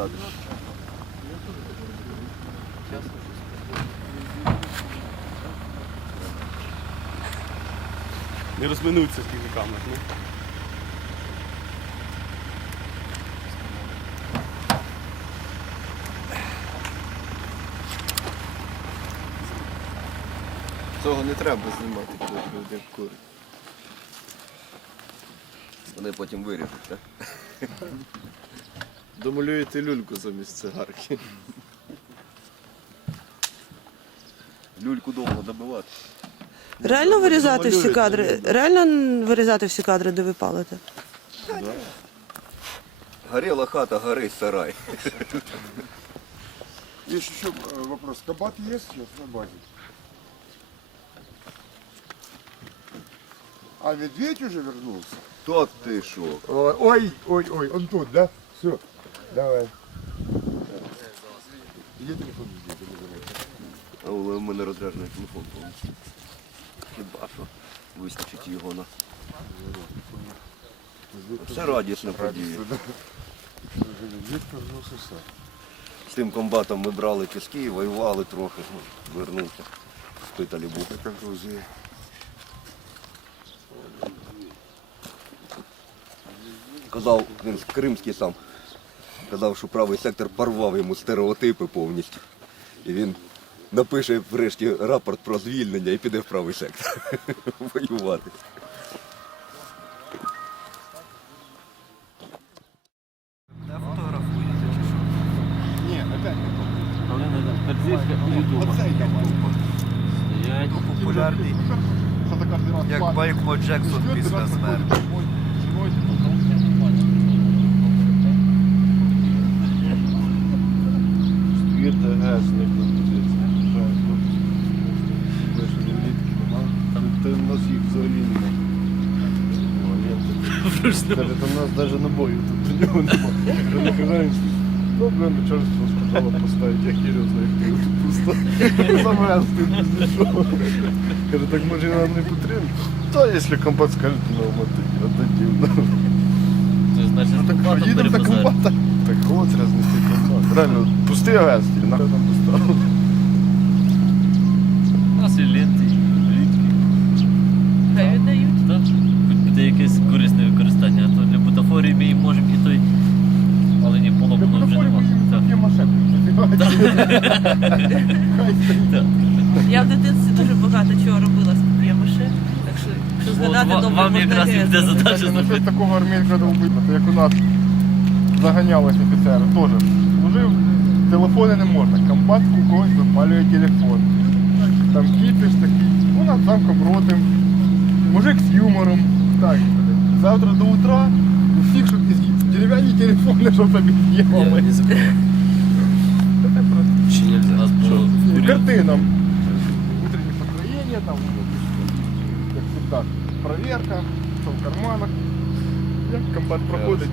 попитати. Не розминуться з півниками. Ну. Цього не треба знімати, коли люди курять. Вони потім виріжуть, так? Домалюєте люльку замість цигарки. Люльку довго добивати. Реально вирізати всі кадри? Реально вирізати всі кадри, де ви палите? Горіла хата, горить сарай. Есть еще э, вопрос. Кабат есть сейчас на базе? А медведь уже вернулся? То ти що? Ой, ой, ой, ой, он тут, да? Все, давай. Где телефон медведя? Але у мене розряджений телефон повністю. Хіба що вистачить його на. Радісна подія. Медведь вернулся сам. З тим комбатом ми брали піски, воювали трохи, ну, вернувся. В Питалі був. Грузия. Казав, він кримський сам. Казав, що правий сектор порвав йому стереотипи повністю. І він напише врешті рапорт про звільнення і піде в правий сектор воювати. Опять не Стоять. Як. Майкл Джексон після смерті. Світ гасне Більше літки нема. Там та в нас їх взагалі нема. Каже, там у нас навіть набою тут до нього нема. Каже, нахера він стоїть? Добре, начальство сказало поставити, я хірю знаю, тут. Сам раз ти не знайшов. Каже, так може нам не потрібно? Та якщо компат скаже, то нам отдадим. Це значить, Ну так їдемо до. Так от рознести компат. Реально, пустий газ, нахуй нам поставив. У нас і ленти, і літки. Хай віддають. Так? Хоч буде якесь корисне використання, а то для бутафорії ми їм можемо і той. Але ні поломаного вже нема. Так. Є машинки. Так. Я в дитинстві дуже багато чого робила з пап'є-маше, так що, якщо От згадати, ва- добре вам можна якраз і буде задача зробити. такого армейського випадку, як у нас заганялись офіцери, теж служив, телефони не можна, комбат у когось випалює телефон. Там кіпіш такий, ну над замком ротим, мужик з юмором. Так, завтра до утра у всіх щоб із- дерев'яні телефони, щоб тобі з'їхали. Чи нельзя? У нас було Картинам. Утреннее построение, там, как всегда, проверка, что в карманах. Як комбат проходить,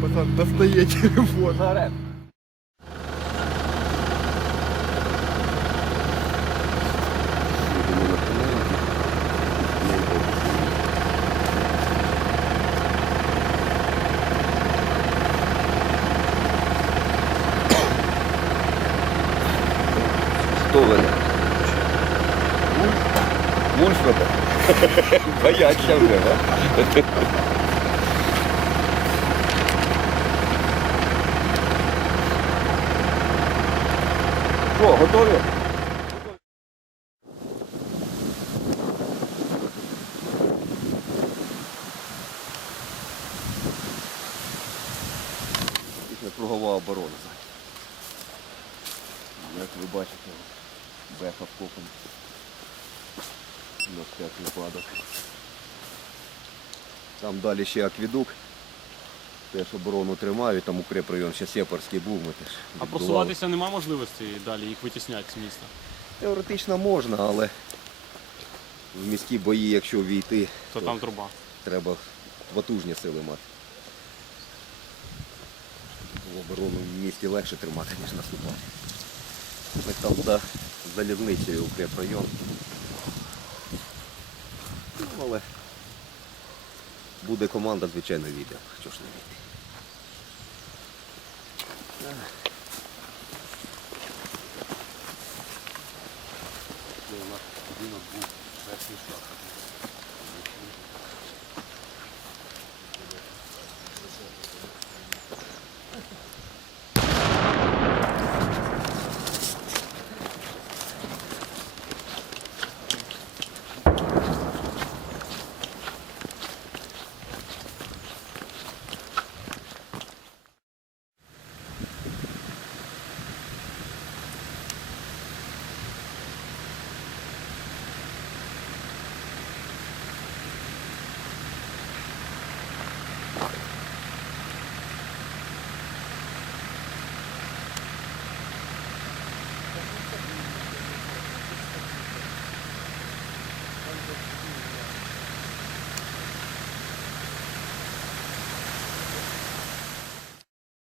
пацан достає телефон. Хто ви? Вульфрада? Бояться вже, а? Що, готові? Кругова оборона. Як ви бачите, беха вкопана. На всяк випадок. Там далі ще аквідук. Теж оборону тримають, там укрепрайон ще Сєпарський був, ми теж. А просуватися нема можливості далі їх витісняти з міста. Теоретично можна, але в міські бої, якщо війти, То там труба. треба потужні сили мати. Оборону в місті легше тримати, ніж наступати. Ми там за залізницею укрепрайон. Ну, але буде команда, звичайно, війде. Що ж не війде. Це у нас будинок був перший.